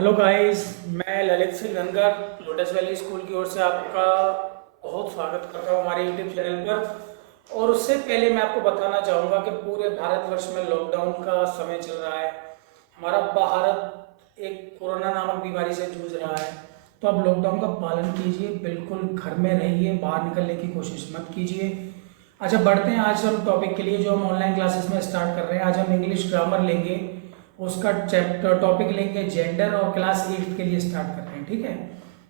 Hello guys, मैं Lalit Singh Dhangar lotus valley school की ओर से आपका बहुत स्वागत करता हूँ हमारे यूट्यूब चैनल पर। और उससे पहले मैं आपको बताना चाहूँगा कि पूरे भारतवर्ष में लॉकडाउन का समय चल रहा है। हमारा भारत एक कोरोना नामक बीमारी से जूझ रहा है, तो आप लॉकडाउन का पालन कीजिए, बिल्कुल घर में रहिए, बाहर निकलने की कोशिश मत कीजिए। अच्छा, बढ़ते हैं आज हम टॉपिक के लिए जो हम ऑनलाइन क्लासेस में स्टार्ट कर रहे हैं। आज हम इंग्लिश ग्रामर लेंगे, उसका चैप्टर टॉपिक लेंगे जेंडर, और क्लास 8 के लिए स्टार्ट कर रहे हैं। ठीक है,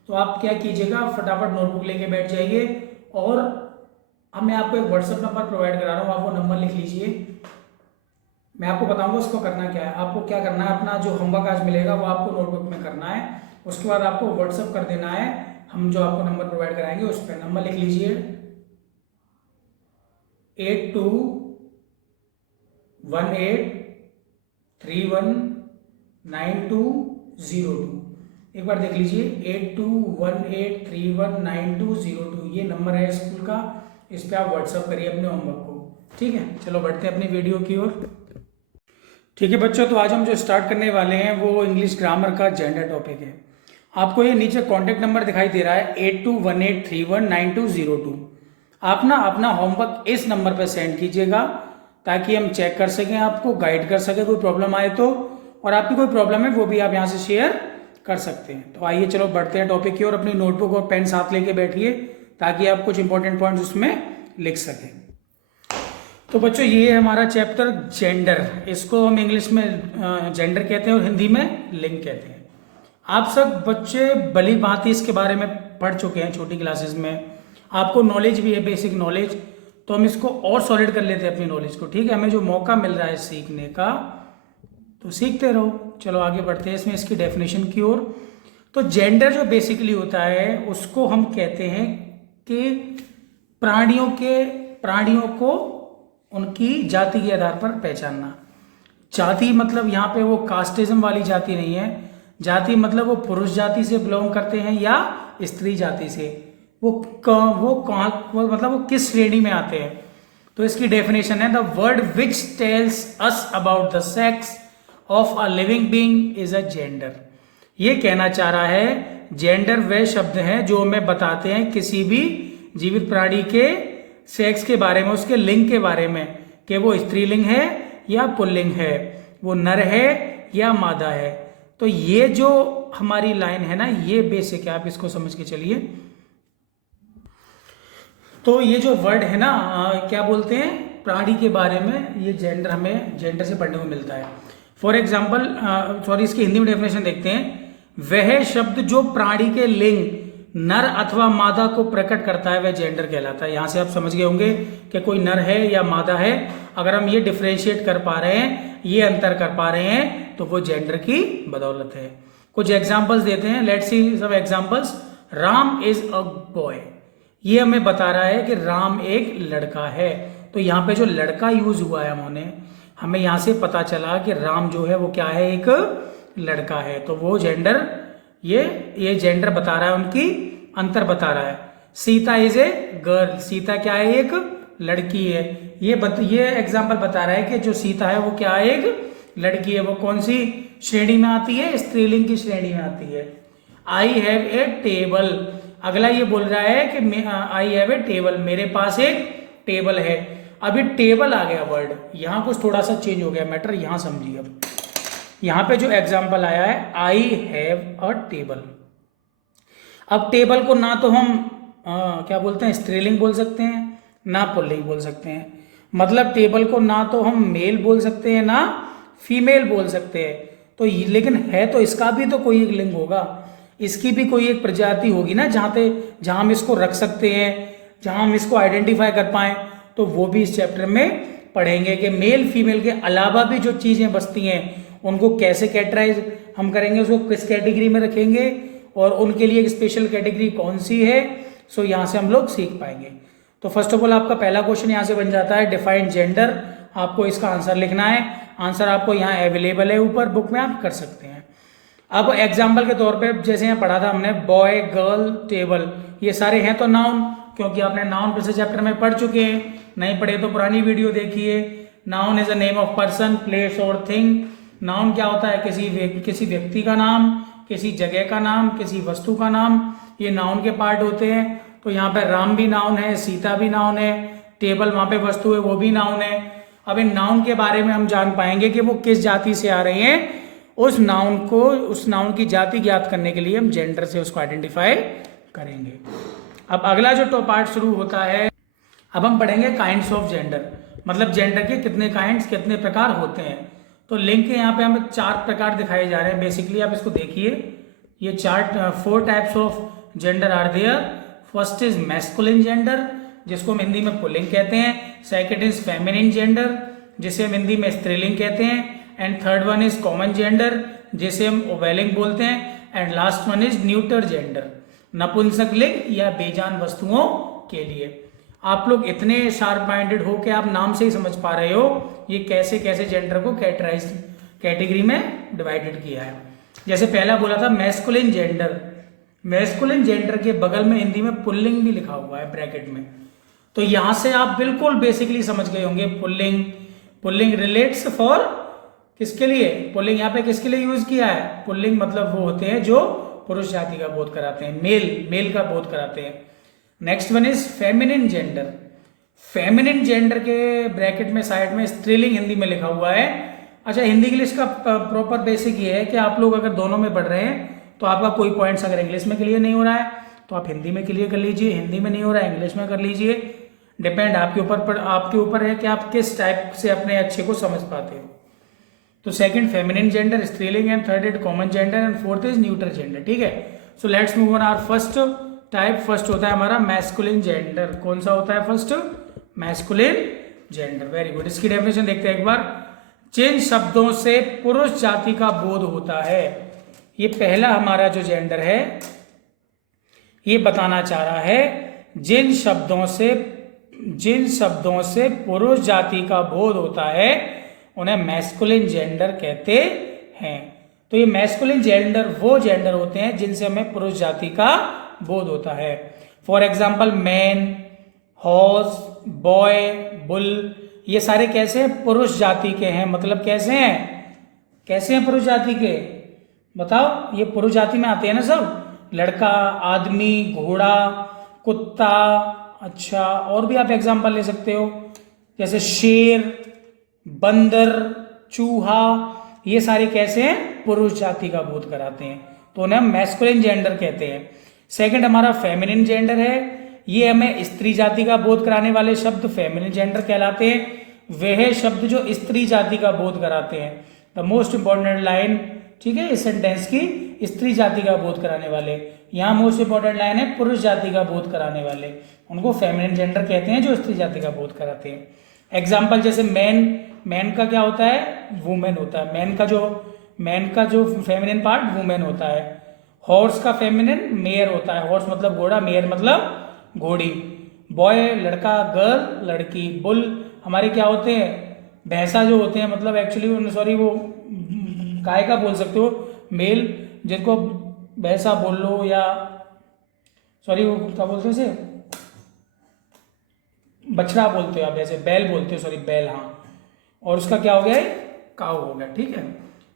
तो आप क्या कीजिएगा, फटाफट नोटबुक लेके बैठ जाइए। और अब मैं आपको एक व्हाट्सएप नंबर प्रोवाइड करा रहा हूँ, आप वो नंबर लिख लीजिए। मैं आपको बताऊंगा उसको करना क्या है। आपको क्या करना है, अपना जो होमवर्क आज मिलेगा वो आपको नोटबुक में करना है, उसके बाद आपको व्हाट्सएप कर देना है। हम जो आपको नंबर प्रोवाइड कराएंगे उस पर नंबर लिख लीजिए 8218319202। एक बार देख लीजिए 8218319202, ये नंबर है स्कूल का। इस पर आप व्हाट्सअप करिए अपने होमवर्क को। ठीक है, चलो बढ़ते हैं अपनी वीडियो की ओर। ठीक है बच्चों, तो आज हम जो स्टार्ट करने वाले हैं वो इंग्लिश ग्रामर का जेंडर टॉपिक है। आपको ये नीचे कॉन्टेक्ट नंबर दिखाई दे रहा है 8218319202। आप ना अपना होमवर्क इस नंबर पर सेंड कीजिएगा ताकि हम चेक कर सकें, आपको गाइड कर सकें कोई प्रॉब्लम आए तो। और आपकी कोई प्रॉब्लम है वो भी आप यहाँ से शेयर कर सकते हैं। तो आइए चलो बढ़ते हैं टॉपिक की ओर। अपनी नोटबुक और पेन साथ लेके बैठिए ताकि आप कुछ इंपॉर्टेंट पॉइंट्स उसमें लिख सकें। तो बच्चों, ये है हमारा चैप्टर जेंडर। इसको हम इंग्लिश में जेंडर कहते हैं और हिंदी में लिंग कहते हैं। आप सब बच्चे भली भांति इसके बारे में पढ़ चुके हैं छोटी क्लासेस में, आपको नॉलेज भी है, बेसिक नॉलेज। तो हम इसको और सॉलिड कर लेते हैं अपनी नॉलेज को। ठीक है, हमें जो मौका मिल रहा है सीखने का तो सीखते रहो। चलो आगे बढ़ते हैं इसमें इसकी डेफिनेशन की ओर। तो जेंडर जो बेसिकली होता है उसको हम कहते हैं कि प्राणियों को उनकी जाति के आधार पर पहचानना। जाति मतलब यहाँ पे वो कास्टिज्म वाली जाति नहीं है। जाति मतलब वो पुरुष जाति से बिलोंग करते हैं या स्त्री जाति से, वो मतलब वो किस श्रेणी में आते हैं। तो इसकी डेफिनेशन है the word which tells us about the sex of a living being is a gender. ये कहना चाह रहा है जेंडर वे शब्द हैं जो हमें बताते हैं किसी भी जीवित प्राणी के सेक्स के बारे में, उसके लिंग के बारे में, कि वो स्त्रीलिंग है या पुल्लिंग है, वो नर है या मादा है। तो ये जो हमारी लाइन है ना, ये बेसिक है, आप इसको समझ के चलिए। तो ये जो वर्ड है ना, क्या बोलते हैं, प्राणी के बारे में, ये जेंडर हमें जेंडर से पढ़ने को मिलता है। फॉर एग्जाम्पल इसकी हिंदी में डेफिनेशन देखते हैं। वह शब्द जो प्राणी के लिंग नर अथवा मादा को प्रकट करता है वह जेंडर कहलाता है। यहां से आप समझ गए होंगे कि कोई नर है या मादा है। अगर हम ये डिफ्रेंशिएट कर पा रहे हैं, ये अंतर कर पा रहे हैं, तो वो जेंडर की बदौलत है। कुछ एग्जाम्पल्स देते हैं, let's see some examples. Ram is a boy, ये हमें बता रहा है कि राम एक लड़का है। तो यहाँ पे जो लड़का यूज हुआ है हमें यहाँ से पता चला कि राम जो है वो क्या है, एक लड़का है। तो वो जेंडर, ये जेंडर बता रहा है, उनकी अंतर बता रहा है। Sita is a girl, Sita क्या है, एक लड़की है। ये एग्जाम्पल बता रहा है कि जो सीता है वो क्या है, एक लड़की है। वो कौन सी श्रेणी में आती है, स्त्रीलिंग की श्रेणी में आती है। आई हैव ए टेबल, अगला ये बोल रहा है कि आई हैव ए टेबल, मेरे पास एक टेबल है। अभी टेबल आ गया वर्ड, यहां कुछ थोड़ा सा चेंज हो गया मैटर, यहां समझिए। अब यहां पे जो एग्जांपल आया है आई हैव अ टेबल। अब टेबल को ना तो हम क्या बोलते हैं, स्त्रीलिंग बोल सकते हैं, ना पुल्लिंग बोल सकते हैं। मतलब टेबल को ना तो हम मेल बोल सकते हैं, ना फीमेल बोल सकते हैं। तो लेकिन है तो इसका भी तो कोई एक लिंग होगा, इसकी भी कोई एक प्रजाति होगी ना, जहां हम इसको रख सकते हैं, जहां हम इसको आइडेंटिफाई कर पाए। तो वो भी इस चैप्टर में पढ़ेंगे कि मेल फीमेल के अलावा भी जो चीजें बसती हैं उनको कैसे कैटेगराइज हम करेंगे, उसको किस कैटेगरी में रखेंगे, और उनके लिए एक स्पेशल कैटेगरी कौन सी है। सो यहाँ से हम लोग सीख पाएंगे। तो फर्स्ट ऑफ ऑल आपका पहला क्वेश्चन यहाँ से बन जाता है डिफाइन जेंडर। आपको इसका आंसर लिखना है। आंसर आपको यहाँ अवेलेबल है, ऊपर बुक में आप कर सकते हैं। अब एग्जाम्पल के तौर पे जैसे यहाँ पढ़ा था हमने, बॉय गर्ल टेबल, ये सारे हैं तो नाउन, क्योंकि आपने नाउन पिछले चैप्टर में पढ़ चुके हैं। नहीं पढ़े तो पुरानी वीडियो देखिए। Noun is a name of person, place और थिंग। नाउन क्या होता है, किसी व्यक्ति का नाम, किसी जगह का नाम, किसी वस्तु का नाम, ये नाउन के पार्ट होते हैं। तो यहाँ पे राम भी नाउन है, सीता भी नाउन है, टेबल वहां पे वस्तु है वो भी नाउन है। अब इन नाउन के बारे में हम जान पाएंगे कि वो किस जाति से आ रहे हैं। उस नाउन की जाति ज्ञात करने के लिए हम जेंडर से उसको आइडेंटिफाई करेंगे। अब अगला जो पार्ट शुरू होता है, अब हम पढ़ेंगे काइंड्स ऑफ जेंडर, मतलब जेंडर के कितने काइंड्स, कितने प्रकार होते हैं। तो लिंक के यहाँ पे हमें 4 प्रकार दिखाए जा रहे हैं। बेसिकली आप इसको देखिए, ये 4 types of gender are there. First is masculine gender, जिसको हम हिंदी में पुल्लिंग कहते हैं। सेकंड इज फेमिनिन जेंडर, जिसे हम हिंदी में स्त्रीलिंग कहते हैं। And third one is common gender, जिसे हम ओवेलिंग बोलते हैं। And last one is neuter gender, नपुंसक लिंग या बेजान वस्तुओं के लिए। आप लोग इतने शार्प माइंडेड हो कि आप नाम से ही समझ पा रहे हो ये कैसे कैसे जेंडर को कैटेगरी में डिवाइडेड किया है। जैसे पहला बोला था मैस्कुलिन जेंडर, मैस्कुलिन जेंडर के बगल में हिंदी में पुल्लिंग भी लिखा हुआ है ब्रैकेट में। तो यहां से आप बिल्कुल बेसिकली समझ गए होंगे पुल्लिंग रिलेट्स फॉर किसके लिए, पुल्लिंग यहाँ पे किसके लिए यूज किया है। पुल्लिंग मतलब वो होते हैं जो पुरुष जाति का बोध कराते हैं, मेल का बोध कराते हैं। Next one is feminine gender, feminine gender के ब्रैकेट में साइड में स्त्रीलिंग हिंदी में लिखा हुआ है। अच्छा, हिंदी के लिए इसका प्रॉपर बेसिक ये है कि आप लोग अगर दोनों में पढ़ रहे हैं तो आपका कोई पॉइंट्स अगर इंग्लिश में क्लियर नहीं हो रहा है तो आप हिंदी में क्लियर कर लीजिए, हिंदी में नहीं हो रहा है इंग्लिश में कर लीजिए। डिपेंड आपके ऊपर है कि आप किस टाइप से अपने अच्छे को समझ पाते हो। तो सेकंड फेमिनिन जेंडर स्त्रीलिंग, and third is common gender, and fourth is neuter gender. ठीक है, so let's move on our first type. First होता है हमारा मैस्कुलिन जेंडर। कौन सा होता है first? Masculine gender. Very good. इसकी डेफिनेशन देखते हैं एक बार। जिन शब्दों से पुरुष जाति का बोध होता है, ये पहला हमारा जो जेंडर है ये बताना चाह रहा है जिन शब्दों से पुरुष जाति का बोध होता है उन्हें मैस्कुलिन जेंडर कहते हैं। तो ये मैस्कुलिन जेंडर वो जेंडर होते हैं जिनसे हमें पुरुष जाति का बोध होता है। For example man, horse, boy, bull, ये सारे कैसे हैं? पुरुष जाति के हैं। मतलब कैसे हैं पुरुष जाति के? बताओ, ये पुरुष जाति में आते हैं ना सब। लड़का, आदमी, घोड़ा, कुत्ता। अच्छा, और भी आप एग्जाम्पल ले सकते हो जैसे शेर, बंदर, चूहा, ये सारे कैसे हैं? पुरुष जाति का बोध कराते हैं, तो उन्हें हम मैस्कुलिन जेंडर कहते हैं। सेकंड हमारा फेमिनिन जेंडर है। ये हमें स्त्री जाति का बोध कराने वाले शब्द फेमिनिन जेंडर कहलाते हैं। वह शब्द जो स्त्री जाति का बोध कराते हैं। द मोस्ट इंपॉर्टेंट लाइन, ठीक है, इस सेंटेंस की, स्त्री जाति का बोध कराने वाले। यहाँ मोस्ट इंपॉर्टेंट लाइन है पुरुष जाति का बोध कराने वाले, उनको फेमिनिन जेंडर कहते हैं जो स्त्री जाति का बोध कराते हैं। एग्जाम्पल जैसे मैन का क्या होता है? वुमेन होता है। मैन का जो फेमिनिन पार्ट वुमेन होता है। हॉर्स का फेमिनिन मेयर होता है। हॉर्स मतलब घोड़ा, मेयर मतलब घोड़ी। बॉय लड़का, गर्ल लड़की। बुल हमारे क्या होते हैं? भैंसा जो होते हैं, मतलब एक्चुअली सॉरी वो गाय का बोल सकते हो, मेल, जिनको भैंसा बोल लो, या सॉरी वो क्या बोलते हैं इसे, बछड़ा बोलते हो आप, जैसे बैल बोलते हो, सॉरी बैल, हाँ। और उसका क्या हो गया? काऊ हो गया। ठीक है,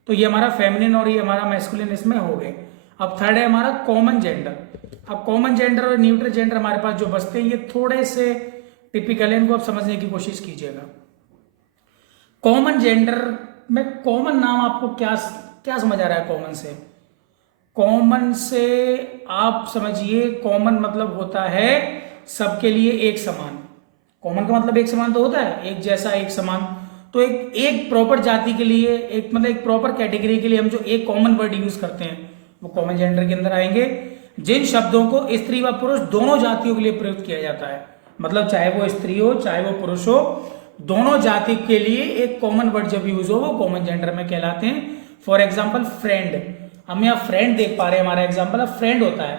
तो ये हमारा फेमिनिन और ये हमारा मैस्कुलिन इसमें हो गए। अब थर्ड है हमारा कॉमन जेंडर। अब कॉमन जेंडर और न्यूट्रल जेंडर हमारे पास जो बचते हैं ये थोड़े से टिपिकल है, इनको आप समझने की कोशिश कीजिएगा। कॉमन जेंडर में कॉमन नाम आपको क्या समझ आ रहा है? कॉमन से आप समझिए, कॉमन मतलब होता है सबके लिए एक समान। कॉमन का मतलब एक समान तो होता है, एक जैसा, एक समान। तो एक प्रॉपर जाति के लिए, एक प्रॉपर कैटेगरी के लिए हम जो एक कॉमन वर्ड यूज करते हैं वो कॉमन जेंडर के अंदर आएंगे। जिन शब्दों को स्त्री व पुरुष दोनों जातियों के लिए प्रयुक्त किया जाता है, मतलब चाहे वो स्त्री हो चाहे वो पुरुष हो, दोनों जाति के लिए एक कॉमन वर्ड जब यूज हो वो कॉमन जेंडर में कहलाते हैं। फॉर एग्जाम्पल फ्रेंड, हम यहाँ फ्रेंड देख पा रहे हैं, हमारा एग्जाम्पल अब फ्रेंड होता है।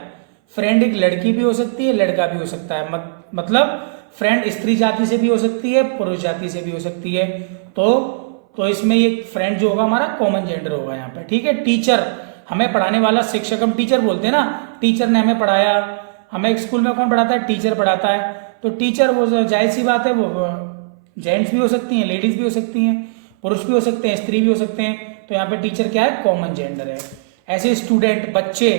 फ्रेंड एक लड़की भी हो सकती है, लड़का भी हो सकता है। मतलब फ्रेंड स्त्री जाति से भी हो सकती है, पुरुष जाति से भी हो सकती है। तो इसमें ये फ्रेंड जो होगा हमारा कॉमन जेंडर होगा यहाँ पे। ठीक है, टीचर, हमें पढ़ाने वाला शिक्षक, हम टीचर बोलते हैं ना, टीचर ने हमें पढ़ाया। हमें स्कूल में कौन पढ़ाता है? टीचर पढ़ाता है। तो टीचर वो जाहिर सी बात है, वो जेंट्स भी हो सकती हैं, लेडीज भी हो सकती हैं, पुरुष भी हो सकते हैं, स्त्री भी हो सकते हैं। तो यहाँ पे टीचर क्या है? कॉमन जेंडर है। ऐसे स्टूडेंट, बच्चे,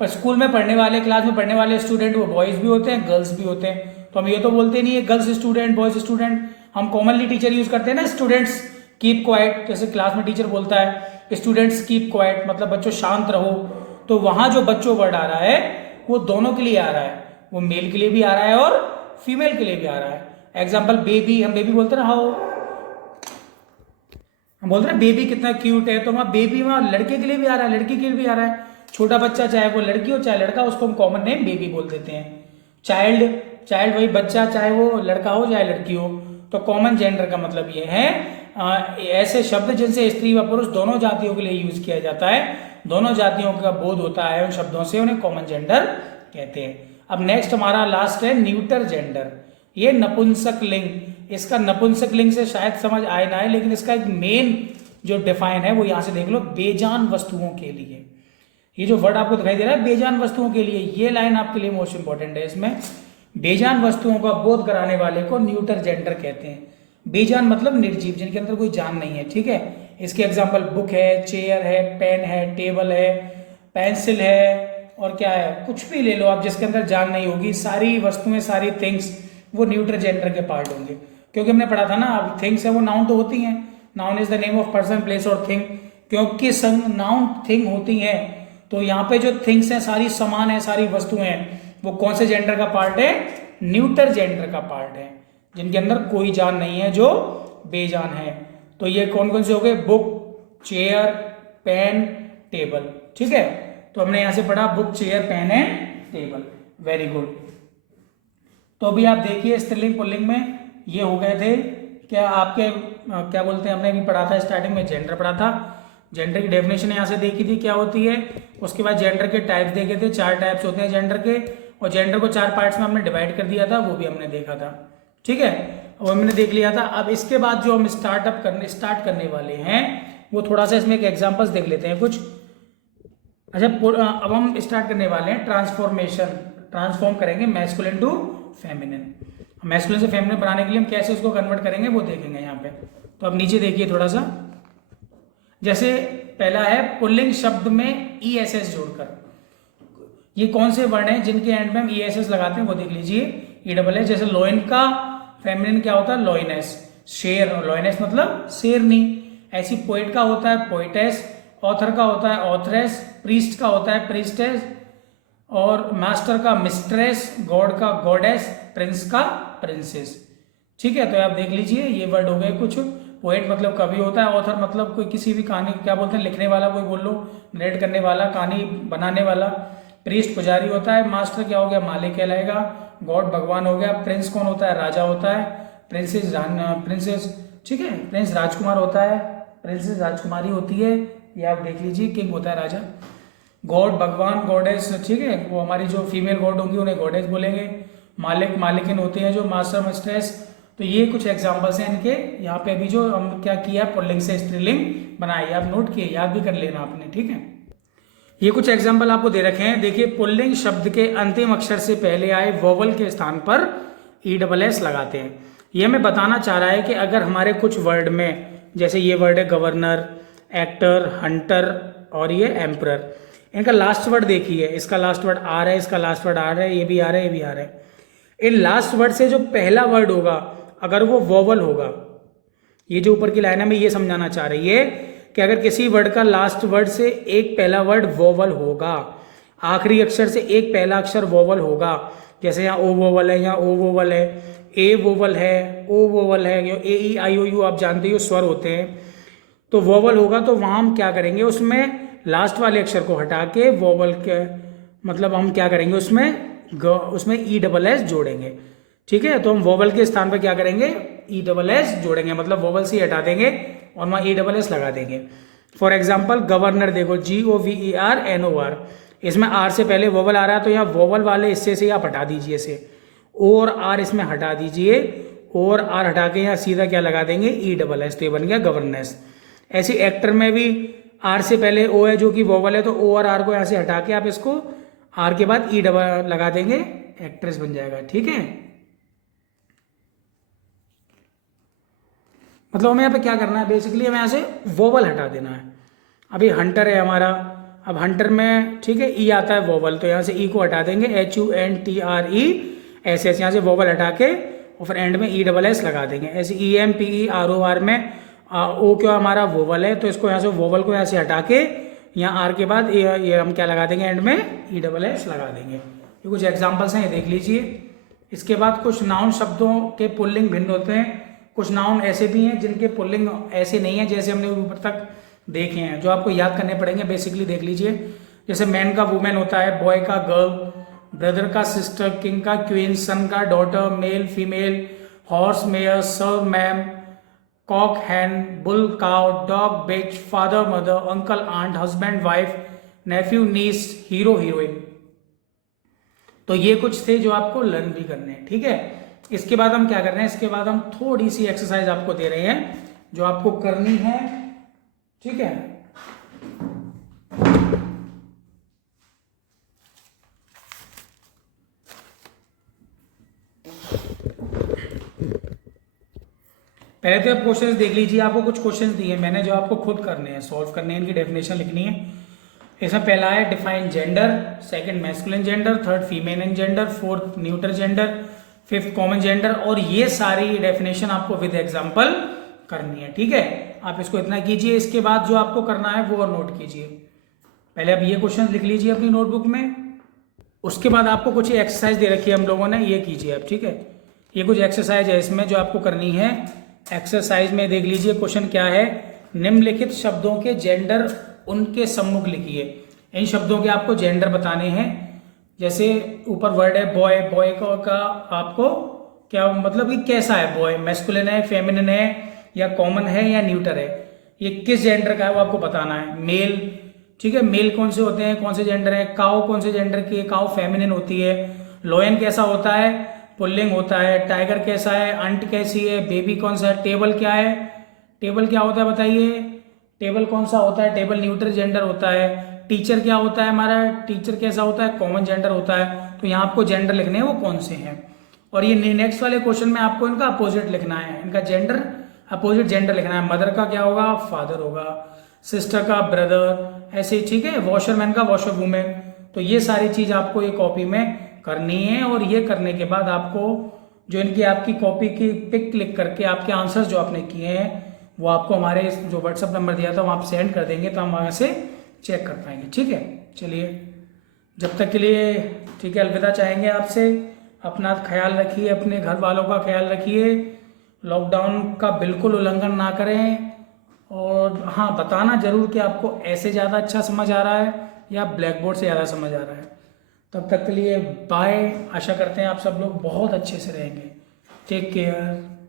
पर स्कूल में पढ़ने वाले, क्लास में पढ़ने वाले स्टूडेंट वो बॉयज भी होते हैं, गर्ल्स भी होते हैं। तो हम ये तो बोलते नहीं है गर्ल्स स्टूडेंट, बॉयज स्टूडेंट। हम कॉमनली टीचर यूज करते हैं ना, स्टूडेंट्स कीप क्वाइट, जैसे क्लास में टीचर बोलता है स्टूडेंट्स कीप क्वाइट, मतलब बच्चों शांत रहो। तो वहां जो बच्चों वर्ड आ रहा है वो दोनों के लिए आ रहा है, वो मेल के लिए भी आ रहा है और फीमेल के लिए भी आ रहा है। एग्जाम्पल बेबी, हम बेबी बोलते हैं ना, हाउ, हम बोलते हैं बेबी कितना क्यूट है, तो वहां बेबी वहां लड़के के लिए भी आ रहा है, लड़की के लिए भी आ रहा है। छोटा बच्चा चाहे वो लड़की हो चाहे लड़का, उसको हम कॉमन नेम बेबी बोल देते हैं। चाइल्ड, चाइल्ड वही बच्चा, चाहे वो लड़का हो चाहे लड़की हो। तो कॉमन जेंडर का मतलब ये है ऐसे शब्द जिनसे स्त्री व पुरुष दोनों जातियों के लिए यूज किया जाता है, दोनों जातियों का बोध होता है उन शब्दों से, उन्हें कॉमन जेंडर कहते हैं। अब नेक्स्ट हमारा लास्ट है न्यूटर जेंडर। ये नपुंसक लिंग, इसका नपुंसक लिंग से शायद समझ आए ना है, लेकिन इसका एक मेन जो डिफाइन है वो यहां से देख लो, बेजान वस्तुओं के लिए। ये जो वर्ड आपको दिखाई दे रहा है बेजान वस्तुओं के लिए, ये लाइन आपके लिए मोस्ट इंपॉर्टेंट है। इसमें बेजान वस्तुओं का बोध कराने वाले को न्यूटर जेंडर कहते हैं। बेजान मतलब निर्जीव, जिनके अंदर कोई जान नहीं है, ठीक है। इसके एग्जाम्पल बुक है, चेयर है, पेन है, टेबल है, पेंसिल है, और क्या है, कुछ भी ले लो आप जिसके अंदर जान नहीं होगी, सारी वस्तुएं, सारी थिंग्स वो न्यूटर जेंडर के पार्ट होंगे। क्योंकि हमने पढ़ा था ना, अब थिंग्स है वो नाउन तो होती हैं, noun is the name of person, place और थिंग। क्योंकि संग नाउन थिंग होती है, तो यहाँ पे जो थिंग्स हैं सारी समान है, सारी वस्तुएं हैं, वो कौन से जेंडर का पार्ट है, न्यूटर जेंडर का पार्ट है, जिनके अंदर कोई जान नहीं है, जो बेजान है। तो ये कौन कौन से हो गए, बुक, चेयर, पेन, टेबल, ठीक है। तो हमने यहां से पढ़ा book, chair, pen and table, very good. तो अभी आप देखिए स्त्रीलिंग पुल्लिंग में ये हो गए थे क्या आपके, क्या बोलते हैं, हमने अभी पढ़ा था स्टार्टिंग में जेंडर पढ़ा था, जेंडर की डेफिनेशन यहाँ से देखी थी क्या होती है। उसके बाद जेंडर के टाइप्स देखे थे, 4 टाइप्स होते हैं जेंडर के, और जेंडर को 4 पार्ट्स में हमने डिवाइड कर दिया था, वो भी हमने देखा था, ठीक है, वो हमने देख लिया था। अब इसके बाद जो हम स्टार्ट करने वाले हैं वो थोड़ा सा इसमें एक एग्जांपल्स देख लेते हैं कुछ। अच्छा, अब हम स्टार्ट करने वाले हैं ट्रांसफॉर्मेशन, ट्रांसफॉर्म करेंगे मैस्कुलिन टू फेमिनिन। मैस्कुलिन से फेमिनिन बनाने के लिए हम कैसे उसको कन्वर्ट करेंगे वो देखेंगे यहाँ पे। तो अब नीचे देखिए थोड़ा सा, जैसे पहला है पुल्लिंग शब्द में ESS जोड़कर। ये कौन से वर्ड हैं जिनके एंड में हम ESS लगाते हैं वो देख लीजिए, ESS। जैसे लोइन का फेमिनिन क्या होता है, लोइनेस, शेर, और लोइनेस मतलब शेरनी। ऐसी पोइट का होता है पोइटेस, ऑथर का होता है ऑथरेस, प्रीस्ट का होता है प्रीस्टेस, और मास्टर का मिस्ट्रेस, गॉड का गॉडेस, प्रिंस का प्रिंसेस, ठीक है। तो आप देख लीजिए ये वर्ड हो गए कुछ। पोएट मतलब कवि होता है, ऑथर मतलब कोई किसी भी कहानी, क्या बोलते हैं, लिखने वाला, कोई बोल लो, नरेट करने वाला, कहानी बनाने वाला। प्रीस्ट पुजारी होता है, मास्टर क्या हो गया, मालिक कहलाएगा, गॉड भगवान हो गया, प्रिंस कौन होता है, राजा होता है, प्रिंसेस प्रिंसेस, ठीक है, प्रिंस राजकुमार होता है, प्रिंसेस राजकुमारी होती है, ये आप देख लीजिए, किंग होता है राजा। गॉड भगवान, गॉडेस, ठीक है, वो हमारी जो फीमेल गॉड होंगी उन्हें गॉडेस बोलेंगे। मालिक मालिकिन होते हैं जो, मास्टर मिस्ट्रेस। तो ये कुछ एग्जांपल्स हैं इनके। यहाँ पे अभी जो हम क्या किया, पुल्लिंग से स्त्रीलिंग बनाई, आप नोट किए, याद भी कर लेना आपने, ठीक है। ये कुछ एग्जांपल आपको दे रखे हैं, देखिए पुल्लिंग शब्द के अंतिम अक्षर से पहले आए वोवल के स्थान पर ESS लगाते हैं। ये हमें बताना चाह रहा है कि अगर हमारे कुछ वर्ड में, जैसे ये वर्ड है गवर्नर, एक्टर, हंटर और ये एम्परर, इनका लास्ट वर्ड देखिए, इसका लास्ट वर्ड आर है, इसका लास्ट वर्ड आर है, ये भी आर है, ये भी आर है। इन लास्ट वर्ड से जो पहला वर्ड होगा अगर वो वोवल होगा, ये जो ऊपर की लाइन है में ये समझाना चाह रही है कि अगर किसी वर्ड का लास्ट वर्ड से एक पहला वर्ड वोवल होगा, आखिरी अक्षर से एक पहला अक्षर वोवल होगा, जैसे यहाँ ओ वोवल है, यहाँ ओ वोवल है, ए वोवल है, ओ वोवल है, AEIOU आप जानते हो स्वर होते हैं, तो वोवल होगा तो वहाँ हम क्या करेंगे, उसमें लास्ट वाले अक्षर को हटा के वोवल के मतलब हम क्या करेंगे, उसमें ESS जोड़ेंगे, ठीक है। तो हम वोवल के स्थान पर क्या करेंगे, ESS जोड़ेंगे, मतलब वोवल से हटा देंगे और वहाँ ESS लगा देंगे। फॉर एग्जाम्पल गवर्नर देखो, GOVERNOR, इसमें आर से पहले वोवल आ रहा है, तो यहाँ वोवल वाले हिस्से से आप हटा दीजिए इसे, और आर इसमें हटा दीजिए, और आर हटा के यहाँ सीधा क्या लगा देंगे, ESS, तो ये बन गया गवर्नेंस। ऐसे एक्टर में भी आर से पहले ओ है जो कि वोवल है, तो ओ और आर को यहाँ से हटा के आप इसको आर के बाद ESS लगा देंगे, एक्ट्रेस बन जाएगा, ठीक है। मतलब हमें यहाँ पे क्या करना है, बेसिकली हमें यहाँ से वोवल हटा देना है। अभी हंटर है हमारा, अब हंटर में ठीक है ई आता है वोवल, तो यहाँ से ई को हटा देंगे, HUNTRE ऐसे ऐसे यहाँ से वोवल हटा के और फिर एंड में ESS लगा देंगे। ऐसे EMPEROR में ओ क्या हमारा वोवल है, तो इसको यहाँ से वोवल को यहाँ से हटा के यहाँ आर के बाद ये हम क्या लगा देंगे, एंड में ESS लगा देंगे। ये कुछ एग्जाम्पल्स हैं, ये देख लीजिए। इसके बाद कुछ नाउन शब्दों के पुल्लिंग भिन्न होते हैं। कुछ नाउन ऐसे भी हैं जिनके पुल्लिंग ऐसे नहीं है जैसे हमने ऊपर तक देखे हैं, जो आपको याद करने पड़ेंगे। बेसिकली देख लीजिए, जैसे मैन का वुमेन होता है, बॉय का गर्ल, ब्रदर का सिस्टर, किंग का क्वीन, सन का daughter, male female, horse mare, sir ma'am, cock hen, bull cow, dog bitch, father mother, uncle aunt, husband wife, nephew niece, hero heroine. तो ये कुछ थे जो आपको लर्न भी करने हैं, ठीक है। इसके बाद हम क्या कर रहे हैं, इसके बाद हम थोड़ी सी एक्सरसाइज आपको दे रहे हैं जो आपको करनी है, ठीक है। पहले तो आप क्वेश्चंस देख लीजिए, आपको कुछ क्वेश्चंस दिए मैंने जो आपको खुद करने हैं, सॉल्व करने हैं, इनकी डेफिनेशन लिखनी है। इसमें पहला है define gender, second masculine gender, third female gender, fourth neutral gender, fifth common gender, और ये सारी डेफिनेशन आपको विद एग्जांपल करनी है, ठीक है। आप इसको इतना कीजिए। इसके बाद जो आपको करना है वो और नोट कीजिए। पहले आप ये क्वेश्चन लिख लीजिए अपनी नोटबुक में, उसके बाद आपको कुछ एक्सरसाइज दे रखी है हम लोगों ने, ये कीजिए आप, ठीक है। ये कुछ एक्सरसाइज है इसमें जो आपको करनी है। एक्सरसाइज में देख लीजिए क्वेश्चन क्या है, निम्नलिखित शब्दों के जेंडर उनके सम्मुख लिखिए। इन शब्दों के आपको जेंडर बताने हैं। जैसे ऊपर वर्ड है बॉय, बॉय का आपको क्या मतलब कि कैसा है, बॉय मैस्कुलिन है, फेमिनिन है, या कॉमन है, या न्यूटर है, ये किस जेंडर का है वो आपको बताना है। मेल, ठीक है, मेल कौन से होते हैं, कौन से जेंडर है। काउ कौन से जेंडर की है, काउ फेमिनिन होती है। लोयन कैसा होता है, पुल्लिंग होता है। टाइगर कैसा है, अंट कैसी है। बेबी कौन सा है। टेबल क्या है, टेबल क्या होता है बताइए, टेबल कौन सा होता है, टेबल न्यूट्रल जेंडर होता है। टीचर क्या होता है हमारा, टीचर कैसा होता है, कॉमन जेंडर होता है। तो यहाँ आपको जेंडर लिखने हैं वो कौन से हैं। और ये नेक्स्ट वाले क्वेश्चन में आपको इनका अपोजिट लिखना है, इनका जेंडर अपोजिट जेंडर लिखना है। मदर का क्या होगा, फादर होगा। सिस्टर का ब्रदर, ऐसे ही, ठीक है। वॉशरमैन का वॉशर वुमेन। तो ये सारी चीज आपको ये कॉपी में करनी है। और ये करने के बाद आपको जो इनकी आपकी कॉपी की पिक क्लिक करके आपके आंसर्स जो आपने किए हैं वो आपको हमारे जो व्हाट्सअप नंबर दिया था वो आप सेंड कर देंगे, तो हम वहाँ से चेक कर पाएंगे, ठीक है। चलिए, जब तक के लिए ठीक है, अलविदा चाहेंगे आपसे। अपना ख्याल रखिए, अपने घर वालों का ख्याल रखिए, लॉकडाउन का बिल्कुल उल्लंघन ना करें। और हाँ, बताना जरूर कि आपको ऐसे ज़्यादा अच्छा समझ आ रहा है या ब्लैक बोर्ड से ज़्यादा समझ आ रहा है। तब तक के लिए बाय। आशा करते हैं आप सब लोग बहुत अच्छे से रहेंगे। Take care.